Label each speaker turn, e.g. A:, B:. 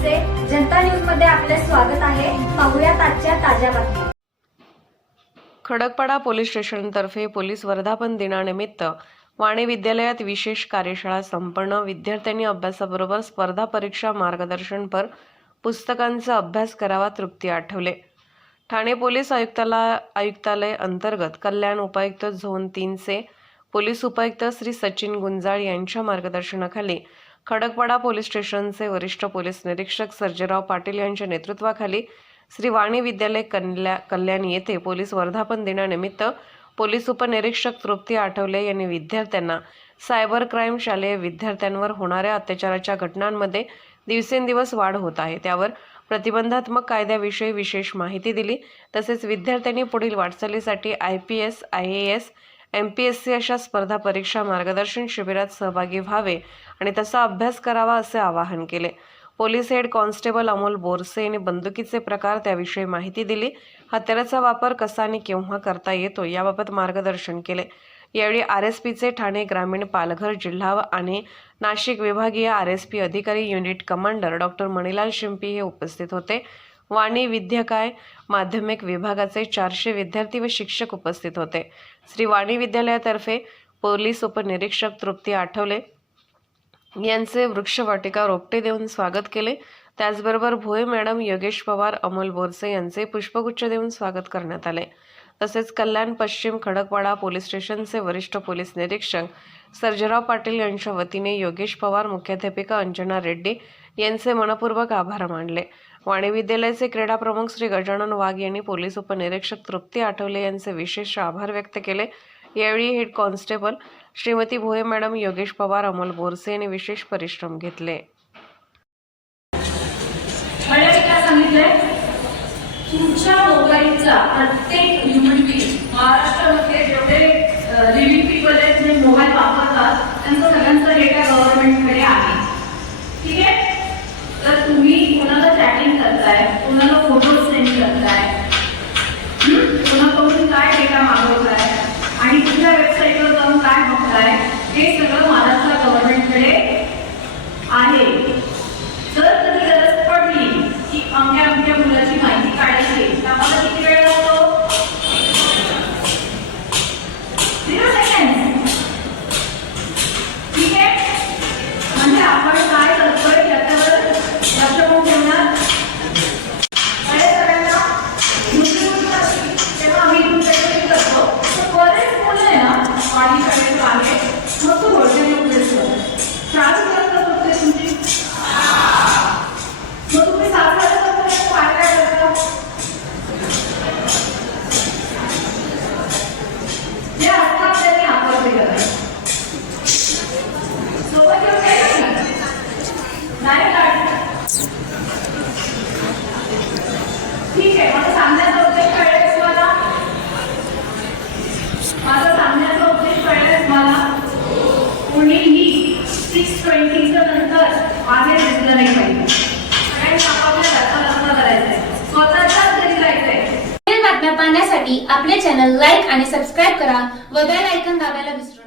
A: जनता न्यूजमध्ये आपले स्वागत आहे. पाहुयात आजच्या ताज्या बातम्या.
B: खडकपाडा पोलीस स्टेशनतर्फे पोलीस वर्धापन दिनानिमित्त वाणी विद्यालयात विशेष कार्यशाळा संपन्न. विद्यार्थ्यांनी अभ्यासाबरोबर स्पर्धा परीक्षा मार्गदर्शनपर पुस्तकांचा अभ्यास करावा तृप्ती आठवले. ठाणे पोलीस आयुक्तालय आयुक्तालय अंतर्गत कल्याण उपायुक्त झोन तीनचे पोलीस उपायुक्त श्री सचिन गुंजाळ यांच्या मार्गदर्शनाखाली खडकपाडा पोलीस स्टेशनचे वरिष्ठ पोलीस निरीक्षक सर्जेराव पाटील यांच्या नेतृत्वाखाली श्री वाणी विद्यालय कल्या कल्याण येथे पोलीस वर्धापन दिनानिमित्त पोलीस उपनिरीक्षक तृप्ती आठवले यांनी विद्यार्थ्यांना सायबर क्राईम शालेय विद्यार्थ्यांवर होणाऱ्या अत्याचाराच्या घटनांमध्ये दिवसेंदिवस वाढ होत आहे. त्यावर प्रतिबंधात्मक कायद्याविषयी विशेष माहिती दिली. तसेच विद्यार्थ्यांनी पुढील वाटचालीसाठी I P S I A S M P S C अशा स्पर्धा परीक्षा मार्गदर्शन शिबिरात सहभागी व्हावे आणि तसा अभ्यास करावा असे आवाहन केले. Police head constable Amol Borse यांनी बंदुकीचे प्रकार त्याविषयी माहिती दिली. हत्याराचा वापर कसा आणि केव्हा करता येतो याबाबत मार्गदर्शन केले. यावेळी आर एस पीचे ठाणे ग्रामीण पालघर जिल्हा आणि नाशिक विभागीय आर एस पी अधिकारी unit commander doctor Manilal Shimpi हे उपस्थित होते. वाणी विद्याकाय माध्यमिक विभागाचे चारशे विद्यार्थी व शिक्षक उपस्थित होते. श्री वाणी विद्यालयातर्फे पोलीस उपनिरीक्षक तृप्ती आठवले यांचे वृक्षवाटिका रोपटे देऊन स्वागत केले. त्याचबरोबर भोये मॅडम योगेश पवार अमोल बोरसे यांचे पुष्पगुच्छ देऊन स्वागत करण्यात आले. तसेच कल्याण पश्चिम खडकवाडा पोलीस स्टेशनचे वरिष्ठ पोलीस निरीक्षक सर्जेराव पाटील यांच्या वतीने योगेश पवार मुख्याध्यापिका अंजना रेड्डी यांचे मनपूर्वक आभार मानले. वाणी विद्यालयाचे क्रीडा प्रमुख श्री गजानन वाघ यांनी पोलीस उपनिरीक्षक तृप्ती आठवले यांचे विशेष आभार व्यक्त केले. यावेळी head constable Shrimati Bhoye madam Yogesh Pawar Amol Borse यांनी विशेष परिश्रम घेतले.
C: तुमच्या मोबाईलचा प्रत्येक मोबाईल वापरतात त्यांचा सगळ्यांचा डेटा गव्हर्नमेंटकडे आहे. ठीक आहे? तर तुम्ही कोणाला चॅटिंग करताय कोणाला फोटो บริการ कोणीही सिक्स ट्वेंटीचं नंतर बाहेर दिसलं नाही पाहिजे. सगळ्यांनी आपापल्या घरचा करायचंय स्वतःच्याच घरी जायचंय.
D: बातम्या पाहण्यासाठी आपले चॅनल लाईक आणि सबस्क्राईब करा व बेल आयकन दाबायला विसरू